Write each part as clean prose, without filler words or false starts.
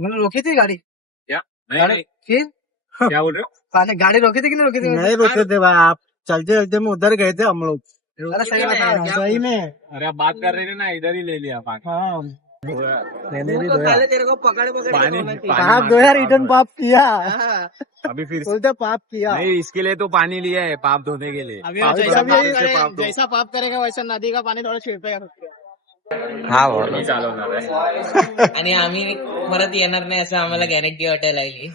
मैंने रोकी थी गाड़ी। क्या गाड़ी फिर क्या बोल रहे हो? पहले गाड़ी रोकी थी कि नहीं रोकी थी? नहीं रुके थे भाई, आप चलते चलते में उधर गए थे हम लोग। अरे सही बता। सही में। अरे आप बात कर रहे थे ना, इधर ही ले लिया पानी। हाँ मैंने भी पहले धोया। तेरे को पकड़े पकड़े पानी पाप धोया, रिटर्न पाप किया। अभी फिर बोलते पाप किया। नहीं, इसके लिए तो पानी लिया है, पाप धोने के लिए। अभी पाप जैसा धोने पाप के लिए करे- पाप धो। जैसा पाप करेगा वैसा नदी का पाणी थोडं शिरपेगा. हा मी चालवणार आहे. आणि आम्ही परत येणार नाही असं आम्हाला गॅरंटी वाटायला लागली.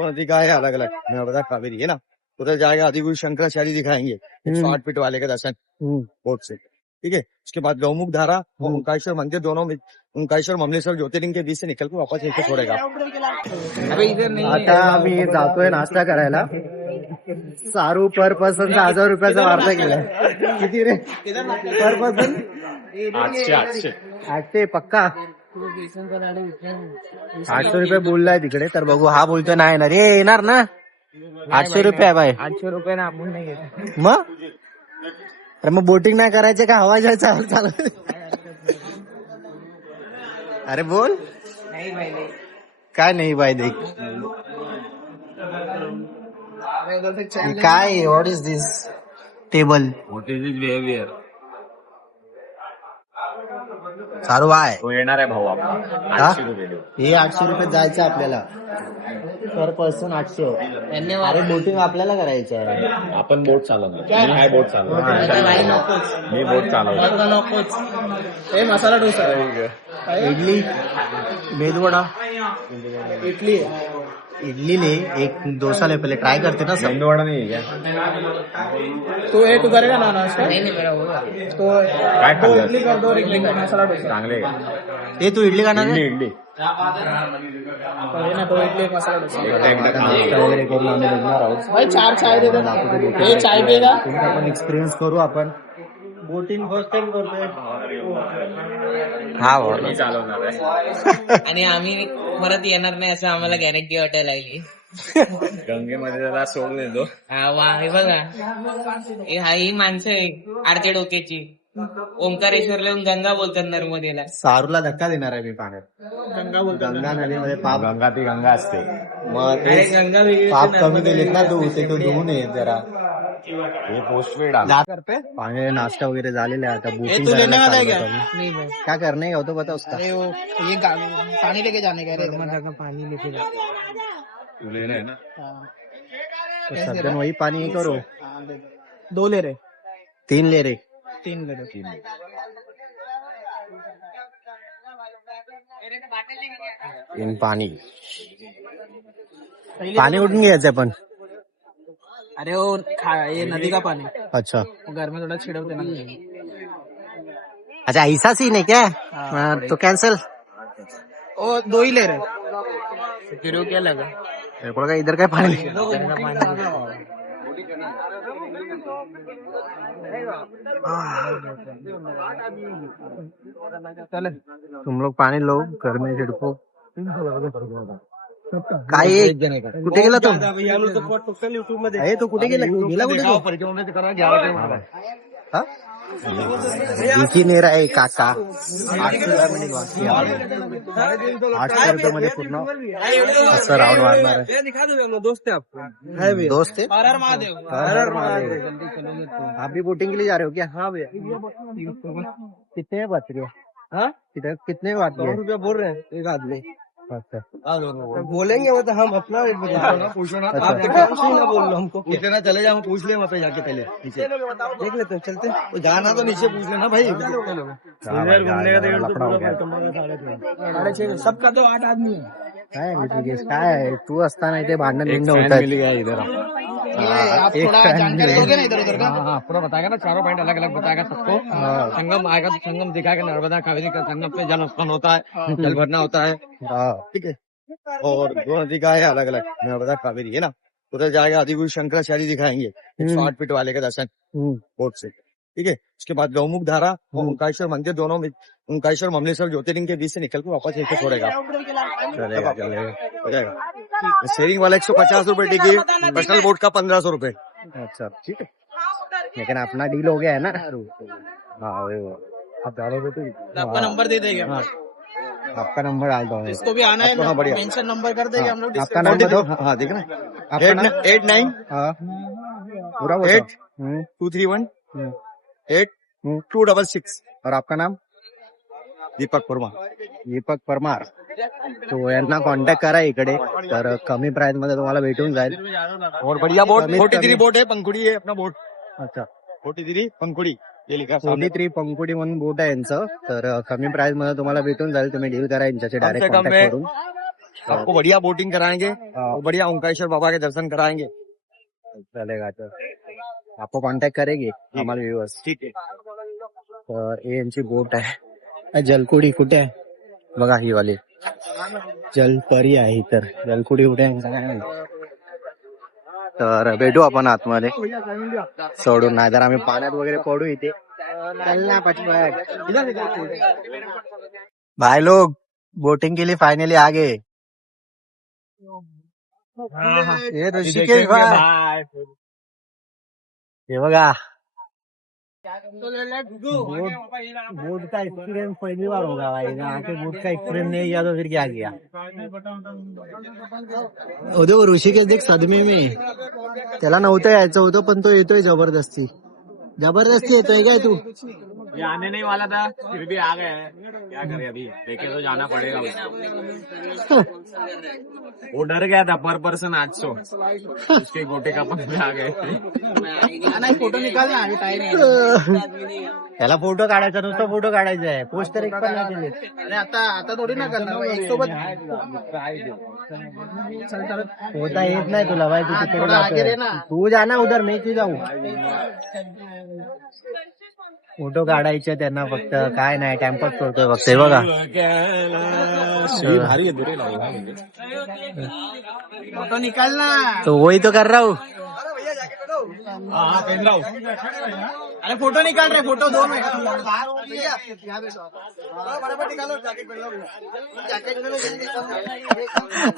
नदी का है अलग अलग, नर्मदा कावेरी है ना, उधर जाएगा आदिगुरु शंकराचार्य दिखाएंगे 108 फीट वाले का दर्शन बोट से। ठीक है, उसके बाद गौमुख धारा और ओंकारेश्वर मंदिर दोनों में, ओंकारेश्वर ममलेश्वर ज्योतिर्लिंग के बीच से निकल के वापस इथे छोड़ेगा। अबे इधर नहीं आता आम्ही जातोय नाश्ता करायला। सारू पर पर्सन 1000 रुपयाचा वार्ता केलाय। किती रे पर पर्सन? 800 पक्का। 800 रुपये बोललाय तिकडे, तर बघू हा बोलतोय नाही येणार. ये येणार ना? 800 रुपये आहे बाय. 800 रुपये ना आपण नाही घेत. मग अरे मग बोटिंग नाही करायचे का, हवा जायचा चालू? अरे बोल. नाही भाई नाही. काय नाही बाय देख. अरे उधर से चल काय what is this table? What is is behaviour? सारू बाय. तो येणार आहे भाऊ आपला. हा? 800 रुपये देऊ. हे 800 रुपये जायचं आपल्याला पर पर्सन 800. अरे बोटिंग आपल्याला करायचं आहे. आपण बोट चालवणार. मी हाय बोट चालवणार. मी बोट चालवणार. नकोच. ए मसाला डोसा. इडली मेदवडा इडली इडली ले एक डोसा ले, पहले ट्राय करते ना सब. मेंदूवडा नाही आहे क्या? तू करेगा ना नाश्ता? नाही नाही मेरा होगा. तो काय दो खाल्लं? इडली कर दो और एक मसाला डोसा. चांगले आहे. हे तू इडली खाणार इडली आहे? इडली तो ये ना दो इडली एक मसाला डोसा. एकदा खा. नाश्ता वगैरे करून आम्ही निघणार आहोत. भाई 4 चाय दे दो. ये चाय पिएगा? तुमचा पण एक्सपिरियन्स करू आपण. बोटिंग फर्स्ट टाइम करतोय. हा मी चालवणार आहे. आणि आम्ही परत येणार नाही असं आम्हाला गॅरंटी वाटायला लागली. गंगेमध्ये जरा सोडून येतो. हा वा हे बघा, ही माणसं आहे आडत्या डोक्याची. ओंकारेश्वरला येऊन गंगा बोलतात नर्मदेला. सारूला धक्का देणार आहे मी पाण्यात. गंगा बोलतो. गंगा नदीमध्ये पाप, गंगा ती गंगा असते. मग अरे ते गंगा वेगळी पाप कमी केलेत ना तू, ते तो धुवून ये जरा. हे पोस्टपेड आला. करते पाणी नाश्ता वगैरे झालेला आहे, आता बोटिंग तू लेने वाला है क्या? करायला नहीं भाई. क्या करने का तो बता उसका. अरे वो ये पानी लेके जाने का है. पानी लेके जाने. तुले नाही ना. तो सज्जन वही पानी ही करो. 2 ले रहे. 3 ले रे. 3 ले रहे. इन पाणी पाणी उठून घ्यायचंय पण. अरे वो ये नदी का पानी अच्छा घर में थोड़ा छिड़कते ना. अच्छा ऐसा सीन है क्या? हाँ, तो कैंसिल. वो 2 ही ले रहे. फिर क्या लगा? मेरे को लगा इधर काय पाणी. चले. तुम लोग पाणी लो, घर में छिड़को. काय आहे? कुठे गेला तो? अरे तो कुठे गेला? गेला कुठे तो? हा? दिखी नाही रहा है काका. 800 मध्ये लॉस किया. 800 रुपये मध्ये पूर्ण असं राऊंड मारणार आहे. दोस्त है आपको. दोस्त है. हर हर महादेव. हर हर महादेव. आप भी बोटिंग के लिए जा रहे हो क्या? हाँ भैया. कितने में बात रही है? हाँ कितने में बात रही है? बोल रहे हैं एक आदमी. अच्छा बोलेंगे वो तो हम अपना रेट बताओ. पूछो ना. अच्छा. आप तो क्या कुछ ना बोल लो हमको. पूछ लेना, चले जाओ, पूछ ले वहाँ पे जाके पहले नीचे. देख लेते हैं, चलते हैं. तो जाना तो नीचे पूछ लेना भाई. लफड़ा हो गया. 6.5 सबका तो 8 आदमी है. काय ऋषिकेश, काय आहे? तू असताना इथे भांडण बिंड होत आहेत. इधर ये आप एक थोड़ा फैन जानकारी मिले. दोगे ना इधर उधर का. हाँ पूरा बताएगा ना. चारों पॉइंट अलग अलग बताएगा सबको. संगम आएगा तो संगम दिखाएगा. नर्मदा कावेरी का संगम पे जल उत्पन्न होता है, जल भरना होता है. हाँ ठीक है. और दो नदी का है अलग अलग, नर्मदा कावेरी है ना, उधर जाएगा आदिगुरु शंकराचार्य दिखाएंगे 108 फीट वाले का दर्शन बोट से. ठीक है, उसके बाद गौमुख धारा और ओंकारेश्वर मंदिर दोनों में, ओंकारेश्वर ममलेश्वर ज्योतिर्लिंग के बीच से निकल के वापस इथे छोड़ेगा. चलेगा हो जाएगा. शेयरिंग वाला 150 रुपए टिकट, पर्सनल बोट का 1500 रुपए. अच्छा ठीक है, लेकिन अपना डील हो गया है ना. हाँ वही वो. आप डालोगे तो आपका नंबर दे देंगे. आपका नंबर डाल दो इसको भी आना आपको, हाँ, है, बढ़िया। मेंशन नंबर कर देंगे हम लोग आपका नाम बताओ। हाँ देख ना, आपका नाम 89 पूरा 8231 8266 और आपका नाम दीपक परमार तो यांना कॉन्टॅक्ट करा इकडे तर कमी प्राइस मध्ये तुम्हाला भेटून जाईल और बढ़िया बोट 43 बोट आहे पंखुडी आहे अपना बोट अच्छा 43 पंखुडी ये लिखा 43 पंखुडी म्हणून बोट आहे यांचं तर कमी प्राइस मध्ये तुम्हाला भेटून जाईल तुम्ही डील करा यांच्याशी डायरेक्ट कॉन्टॅक्ट करून आपको बढ़िया बोटिंग कराएंगे और बढ़िया ओंकारेश्वर बाबा के दर्शन कराएंगे चलेगा तो आपको कॉन्टॅक्ट करेगी हमारे व्यूअर्स ठीक आहे तर हे यांची बोट आहे जलकुडी कुठे आहे बघा ही वाली जलपरी आहे तर जलकुडी कुठे आहे काय माहिती. तर भेटू आपण आतमध्ये सोडून नाही तर आम्ही पाण्यात वगैरे पडू इथे भाई लोग बोटिंग के लिए फाइनली आ गए ये ऋषिकेश भाई हे बघा बोट का एक्सपीरियंस पहली बार होगा भाई यहाँ के बोट का एक्सपीरियंस नहीं किया तो फिर क्या किया देखो ऋषिकेश देख सदमे में त्याला नव्हतं यायचं होतं पण तो येतोय जबरदस्ती येतोय काय तू ये आने नहीं वाला था फिर भी आ गए हैं क्या करें अभी लेके तो जाना पड़ेगा उसको। वो डर गया था पर पर्सन 800 उसके गोटे का पकड़ आ गए नाही फोटो निकाल ना अभी टाइम है त्याला फोटो काढायचा नुसता फोटो काढायचा आहे पोस्टर एक पण नाही केले अरे आता थोडी ना करणार भाई, एक सोबत होता येत नाही तुला भाई तू तिकडे थोडा आगे रे जातोय. ना. तू जाना उधर मी तू जाऊ फोटो काढायचे त्यांना फक्त काय नाही टाइमपास करतोय फक्त हे बघा भारी है बुरे लगे फोटो निकाल ना. तो वही तो कर रहा हूँ हाँ पहन रहा हूँ अरे फोटो निकाल रहे फोटो 2 मिनट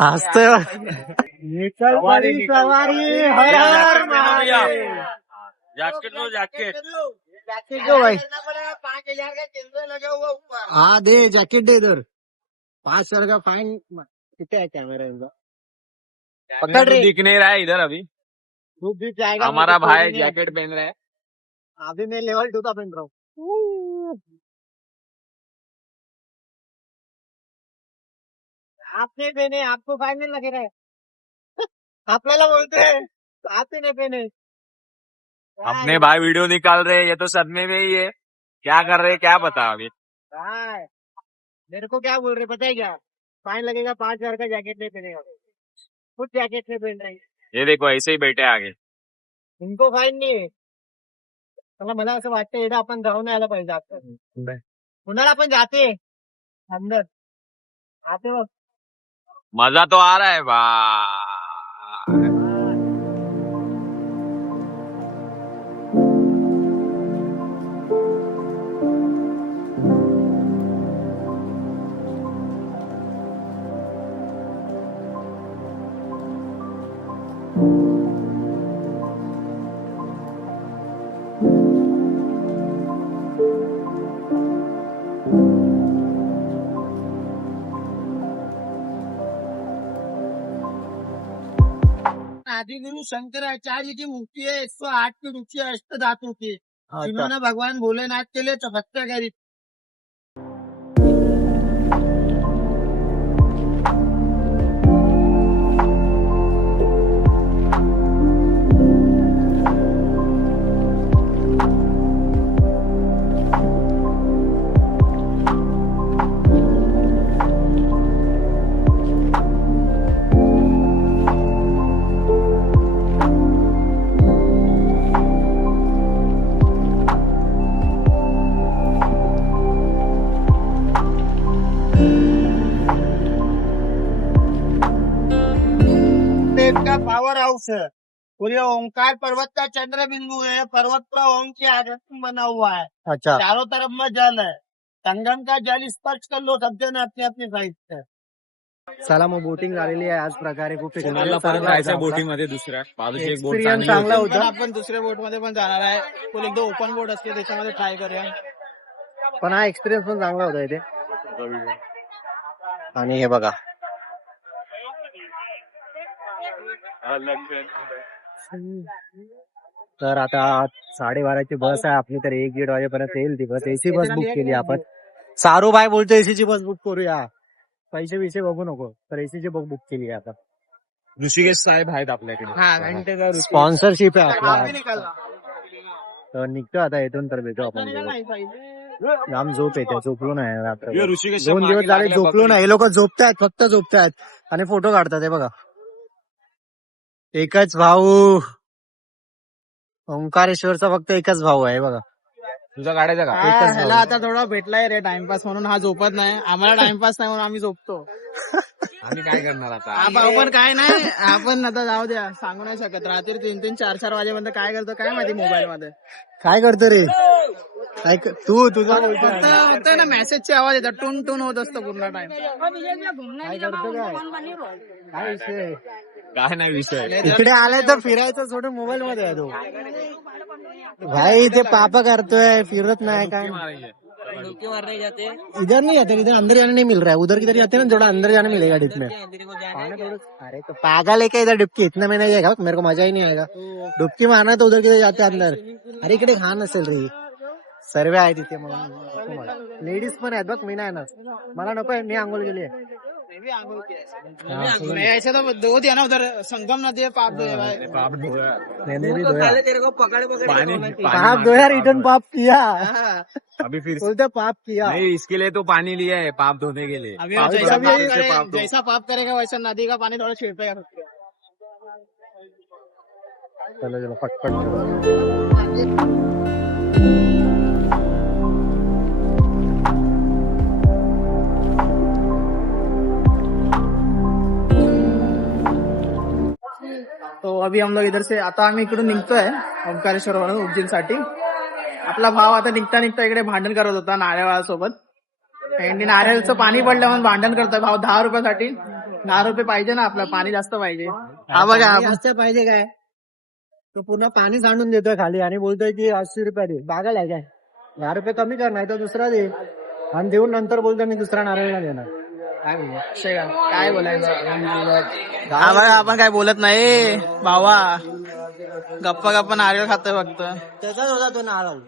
हसतोय सवारी हर हर जैकेट लो जैकेट जैकेट दो भाई 5,000 का केंद्र लगा हुआ ऊपर. हाँ दे जैकेट दे इधर 5,000 का फाइन कितने है कैमरा इनका पकड़ रे दिख नहीं रहा है इधर अभी तू भी जाएगा हमारा भाई जैकेट पहन रहा है अभी मैं लेवल 2 का पहन रहा हूँ आपने पहने आपको फाइन नहीं लगे रहे आपल्याला बोलते आप ही नहीं पहने अपने भाई वीडियो निकाल रहे हैं ये तो सदमे में ही है क्या कर रहे हैं क्या पता अभी भाई मेरे को क्या बोल रहे पता है क्या फाइन लगेगा 5,000 का जैकेट नहीं पहनेगा कुछ जैकेट नहीं पहन रही ये देखो ऐसे ही बैठे आगे इनको फाईन नाही मला असं वाटतं एकदा आपण जाऊन यायला पाहिजे आता पुन्हा आपण जाते अंदर आते बघ मजा तो आ रहा है भाई आदिगुरु शंकराचार्य की मूर्ति है 108 की रुचि अष्ट धातु की जिन्होंने भगवान भोलेनाथ के लिए तपस्या करी. का पावर हाउस है और ये ओंकार पर्वत का चंद्र बिंदु है. पर्वत पर ओम की आकृति बना हुआ है. अच्छा चारों तरफ में जल है. संगम का जल स्पर्श कर लो सब जन अपने अपने साइड से. चला मग बोटिंग झालेली आहे आज प्रकारे खूप बोटिंग मध्ये दुसऱ्या बाजूची एक बोट एक्सपिरियन्स चांगला पण होता आपण दुसऱ्या बोट मध्ये पण जाणार आहे. फुल एकदम ओपन बोट असते त्याच्यामध्ये ट्राय करूया. पण हा एक्सपिरियन्स पण चांगला होता इथे आणि हे बघा तर आता 12:30ची बस आहे आपली, तर 1-1:30 वाजेपर्यंत येईल ती बस. एसी बस बुक केली आपण. सारू भाई बोलतो एसीची बस बुक करूया, पैसे विषय बघू नको, तर एसीची बस बुक केली आहे आता. ऋषिकेश साहेब आहेत आपल्याकडे. हा घंटे स्पॉन्सरशिप आहे आपला. तर निघतो आता इथून, तर भेटू आपण. जाम झोप येते, झोपलो नाही रात्र. हे ऋषिकेश 2 दिवस झाले झोपलो नाही. हे लोक झोपतायत, फक्त झोपतायत आणि फोटो काढतात. हे बघा, एकच भाऊ ओंकारेश्वरचा, फक्त एकच भाऊ आहे बघा. तुझा काढायचा का? एकच ह्याला भाऊ. आता थोडा भेटलाय रे टाइमपास म्हणून, हा झोपत नाही. आम्हाला टाइमपास नाही म्हणून आम्ही झोपतो. आम्ही काय करणार आता? हा भाऊ पण काय नाही, आपण आता जाऊ द्या, सांगू नाही शकत. रात्री 3-3, 4-4 वाजेपर्यंत काय करतो काय माहिती मोबाईल मध्ये. काय करतो रे? तू तुझा बोलतो. फक्त ना मेसेजचे आवाज येतात, टून टून होत असतो पूर्ण टाइम. काय करतो काय विषय? काय नाही विषय. इकडे आलाय तर फिरायचं सोडून मोबाईल मध्ये आहे तो. भाई ते पाप करतोय, फिरत नाही काय. इधर नहीं जाते, इधर अंदर जाने नहीं मिल रहा है. उधर किधर जाते हैं ना, थोड़ा अंदर जाने मिलेगा डिप में. अरे तो पागल है क्या इधर डुबकी? इतना में नहीं जाएगा, मेरे को मजा ही नहीं आएगा. डुबकी मारना तो उधर किधर जाते अंदर. अरे इकडे घाण असेल रे. सर्वे आहे तिथे म्हणून. लेडीज पण आहेत बघ, मी नाही ना, मला नकोय, मी आंघोळ केली आहे. मैं ऐसा तो दो दिया ना उधर, संगम नदी है, पाप दो है भाई. पाप धोया. मैंने भी धोया. पानी पाप धोया, रिटर्न पाप किया. अभी फिर बोलते पाप किया. नहीं, इसके लिए तो पानी लिया है, पाप धोने के लिए. अभी पाप जैसा धोने पाप से करे- पाप धो. जैसा पाप करेगा वैसा नदी का पानी थोड़ा छिड़पेगा. चलो चलो पटपट करो. तो अभी हम लोग इधर से आता आम्ही इकडून निघतोय ओंकारेश्वर वरून उज्जैन साठी. आपला भाव आता निघता निघता इकडे भांडण करत होता नारळासोबत. त्यांनी नारळाचं पाणी पडलं म्हणून भांडण करतोय. भाव 10 रुपयासाठी. 10 रुपये पाहिजे ना, आपलं पाणी जास्त पाहिजे. हा बघा पाणी जास्त पाहिजे काय, तो पूर्ण पाणी सांडून देतोय खाली आणि बोलतोय की 80 रुपये दे. पागल आहे काय? 10 रुपये कमी कर, नाही तर दुसरा दे. आणि देऊन नंतर बोलतोय मी दुसरा नारळला देणार. काय बोलू? काय बोलायचं. हा बघा, आपण काय बोलत नाही भावा, गप्पा गप्पा नारळ खातोय फक्त. त्याचाच होता तो नारळ.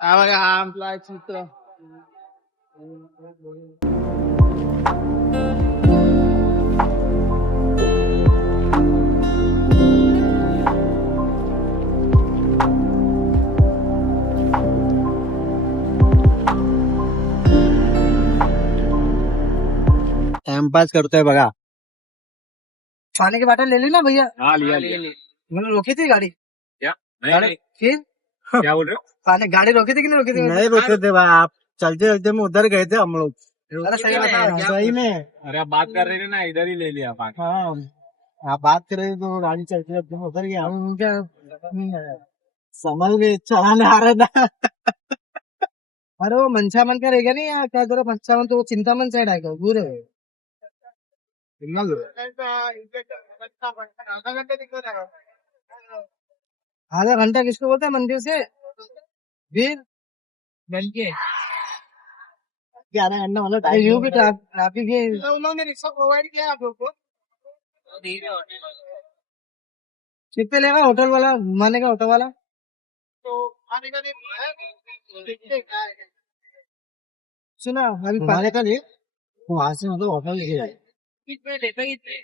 हा बघा, हा आपला चित्र. टाइमपास करतोय बघा. पानी की बॉटल ले ली ना भैया? हाँ लिया लिया. मैंने रोकी थी गाड़ी. नहीं नहीं, फिर क्या बोल रहे हो? पानी गाड़ी रोकी थी कि नहीं रोकी थी? नहीं रोके थे भाई, आप चलते चलते में उधर गए थे हम लोग. अरे सही बता, सही में. अरे आप बात कर रहे थे ना, इधर ही ले लिया पानी. हाँ, आप बात कर रहे तो गाड़ी चलते चलते में उधर गया. हम क्या समझ में चलाने आ रहा था. अरे वो मंचामन का रहेगा नहीं यहाँ, क्या जरा मंचामन तो वो चिंतामन साइड आएगा, दूर है. आधा घंटा किसको बोलते हैं मंदिर से? फिर बनके आधा घंटा मतलब यूं भी ट्रैफिक है. उन्होंने रिक्शा प्रोवाइड किया आप लोग को. कितने लेगा होटल वाला, घुमाने का होटल वाला? तो खाने का नहीं देखते क्या है. सुना अभी घुमाने का नहीं, वहां से मतलब होटल लेके जाए. कितने लेते कितने.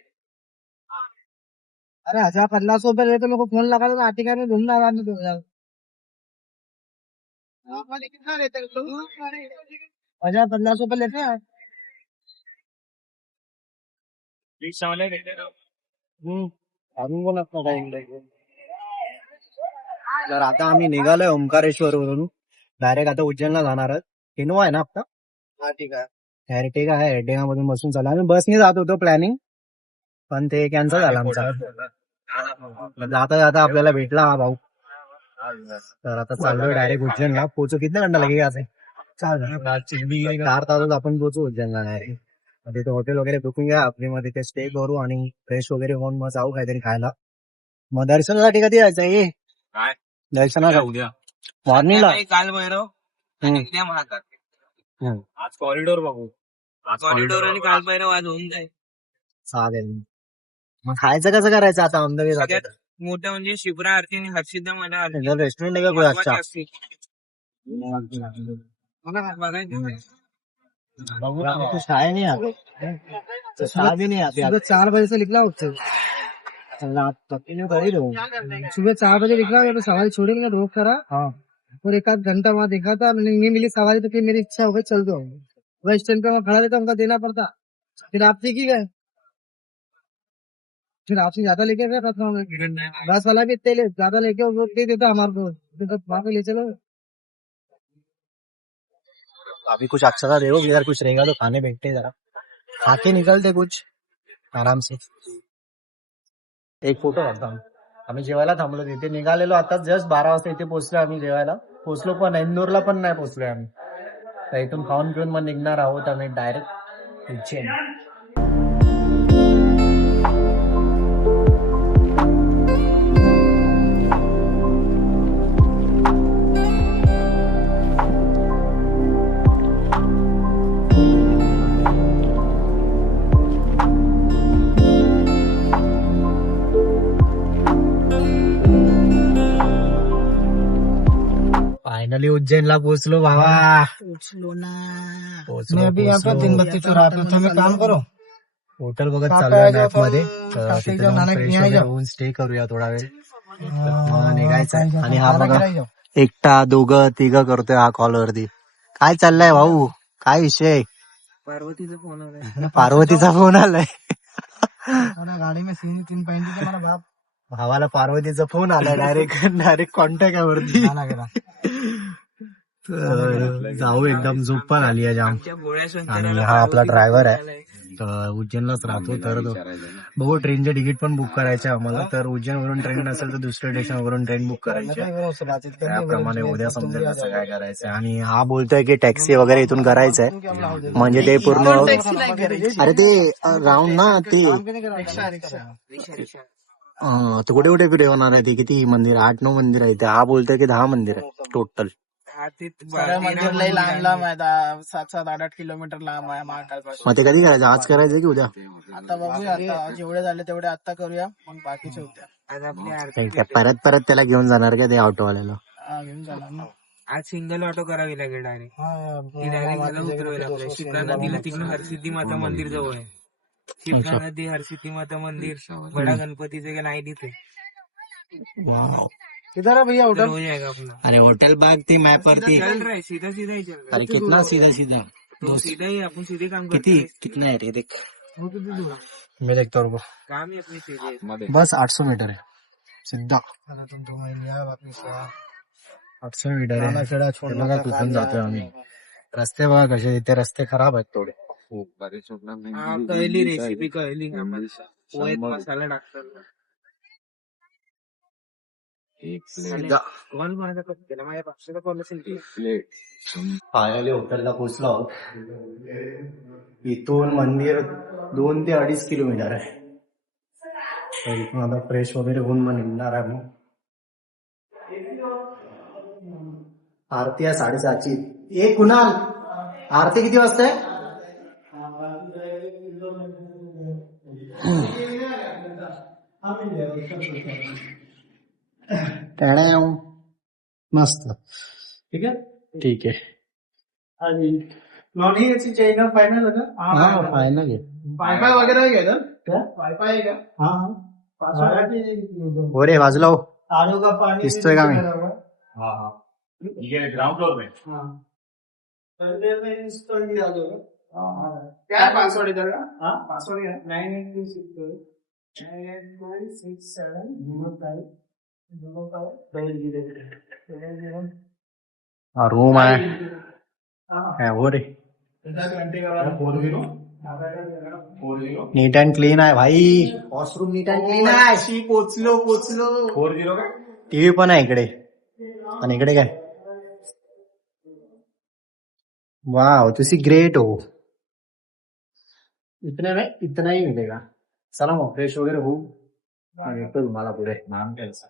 अरे 1000-1500 रुपए लेते, मेरे को फोन लगा था आर्टिका में घूमना रहा नहीं. 2000 कितना लेते हैं लोग. 1000-1500 रुपए लेते हैं. रिक्शा वाले देते ना. अजून कोण असणार टाइम. तर आता आम्ही निघालोय ओंकारेश्वर वरून, डायरेक्ट आता उज्जैनला जाणार आहोत. इनोवा आहे ना आपला? एर्टिगा आहे. एर्टिगा मधून बसून चालला. आम्ही बसने जात होतो प्लॅनिंग, पण ते कॅन्सल झालं आमचा. जाता जाता आपल्याला भेटला हा भाऊ. तर आता चाललोय डायरेक्ट उज्जैनला. पोहोचू किती घंटा लगेगा? 4 तासात आपण पोहोचू उज्जैनला डायरेक्ट. तिथे हॉटेल वगैरे बुकिंग घ्या आपली, मध्ये ते स्टे करू आणि फ्रेश वगैरे होऊन मग जाऊ काहीतरी खायला. मग दर्शनासाठी कधी जायचं आहे? काय? दर्शनाला उद्या मॉर्निंगला. काल भैरव आणि उद्या महाकाल. आज कॉरिडोर बघू. कॉरिडोर आणि कालपायरा वाद होऊन जाईल. चालेल. मग खायचं कसं करायचं आता अहमदाबाद सगळ्यात मोठं म्हणजे शिप्रा आरती आणि हर्षिदा मला आरती रेस्टॉरंट आहे का कोई अच्छा महत्वाची असते. बघायचं कुछ खाया नहीं आप तो चाय भी नहीं आती सुबह 4 बजे से निकला उससे सुबह 4 बजे निकला यहाँ पे सवारी छोड़ेंगे रोक करा हाँ और एक आध घंटा वहाँ देखा था नहीं मिली सवारी तो फिर मेरी इच्छा हो गई चल दो वह स्टैंड पे वहाँ खड़ा रहता उनका देना पड़ता फिर आप सीख ही गए फिर आपसे ज्यादा लेके गया था बस वाला भी इतने ज्यादा लेके वो दे देता हमारे को तो वहाँ पे ले चलो अभी कुछ अच्छा सा देखो इधर कुछ रहेगा तो खाने बैठते जरा खा के निकलते कुछ आराम से एक फोटो काढतो आम्ही जेवायला थांबलो तिथे निघालेलो आता जस्ट 12 वाजता इथे पोहोचलो आम्ही जेवायला पोहोचलो पण इंदोरला पण नाही पोहोचलोय आम्ही तर इथून खाऊन पिऊन मग निघणार आहोत आम्ही डायरेक्ट उज्जैन फाइनली उज्जैनला पोहोचलो बाबा पोहोचलो मैं भी यहाँ पे दिन बत्ती चौराहा पे था मैं काम करो होटल बघत चाललोय मॅप मध्ये तर तिथे जाऊन फ्रेश वगैरे होऊन स्टे करूया थोडा वेळ मग निघायचं आणि हा बघा एकटा दोघं तिघं करतोय हा कॉल वरती काय चाललंय भाऊ काय विषय पार्वतीचा फोन आलाय. पार्वतीचा फोन आलाय गाड़ी में सीनी 3 पहनती थी हमारा बाप भावाला पार्वतीचा फोन आलाय डायरेक्ट कॉन्टॅक्ट आहे वरती तर जाऊ एकदम झोप पण आली आहे जाम आमच्या गोळ्या आणि हा आपला ड्रायव्हर आहे तर उज्जैनलाच राहतो तर तो बघू ट्रेनचे तिकीट पण बुक करायचे आम्हाला तर उज्जैनवरून ट्रेन नसेल तर दुसऱ्या स्टेशनवरून ट्रेन बुक करायची त्याप्रमाणे उद्या समजेल कसं काय करायचं आणि हा बोलतोय की टॅक्सी वगैरे इथून करायचंय म्हणजे ते पूर्ण अरे ते राऊंड ना ते ते कुठे कुठे फिरवणार आहे ते किती मंदिर 8-9 मंदिर आहे ते हा बोलतोय की 10 मंदिर आहे टोटल मंदिर लई लांब आहे 7-8 किलोमीटर लांब आहे महाकाल पासून मग ते कधी करायचं आज करायचं की उद्या आता बघूया आता जेवढे झाले तेवढे आता करूया मग बाकीचे होत्या आज आपली आरती नाही का परत त्याला घेऊन जाणार का ते ऑटोवाल्याला घेऊन जाणार ना आज सिंगल ऑटो करावी लागेल डायरेक्ट ती डायरेक्ट मला उतरवायला आपल्या शिप्रा नदीला तिकडून हरसिद्धी माता मंदिर जवळ आहे शिप्रा नदी हरसिद्धी माता मंदिर बडा गणपतीचे का नाही तिथे किधर है भैया तर होटल हो जाएगा अपना. अरे होटल बाग ते मॅप वरती चल रहा है सीधा सीधा ही चल रहा अरे कितना सीधा सीधा है तो सीधा ही अपन सीधे काम करते किती हैं. कितना है रे देख मैं देखता हूँ काम ही अपनी सीधे बस 800 मीटर है सीधा 800 मीटर आहे त्याला काय कुठून जातोय आम्ही रस्ते बघा कसे इथे रस्ते खराब आहेत थोडे हा कळली रेसिपी कळली आम्हाला पोहेत मसाला टाकतात कॉल माझा कट केला माझ्या पक्षाचा कॉल असेल की फायनली हॉटेलला पोहोचलो इथून मंदिर 2 ते 2.5 किलोमीटर आहे तर इथून आता फ्रेश वगैरे होऊन मग निघणार आहे मग आरती आहे 7:30ची ए कुणाल आरती किती वाजता आहे मस्त ठीक आहे ठीक आहे नॉन एसी चाहिए ना फाइनल है ना हा फायनल आहे वाईफाई वगैरह है क्या क्या वाईफाई है क्या हाँ हाँ पासवर्ड हो रे बाजूला हो आलू का पानी दिसतोय का मी हाँ हाँ ये ग्राउंड फ्लोर में हाँ सर्वर में इंस्टॉल किया होगा क्या है पासवर्ड इधर का हाँ पासवर्ड है 98269050 हा रूम आहे हो रे घंटे का 40 नीट अँड क्लीन आहे भाई वॉशरूम नीट अँड क्लीन आहे पोचलो 40 का टीव्ही पण आहे इकडे आणि इकडे काय वाव तुसी ग्रेट हो इतने में इतना ही मिलेगा चला मग फ्रेश वगैरे होऊ आणि येतो तुम्हाला पुढे नाम क्या है इसका?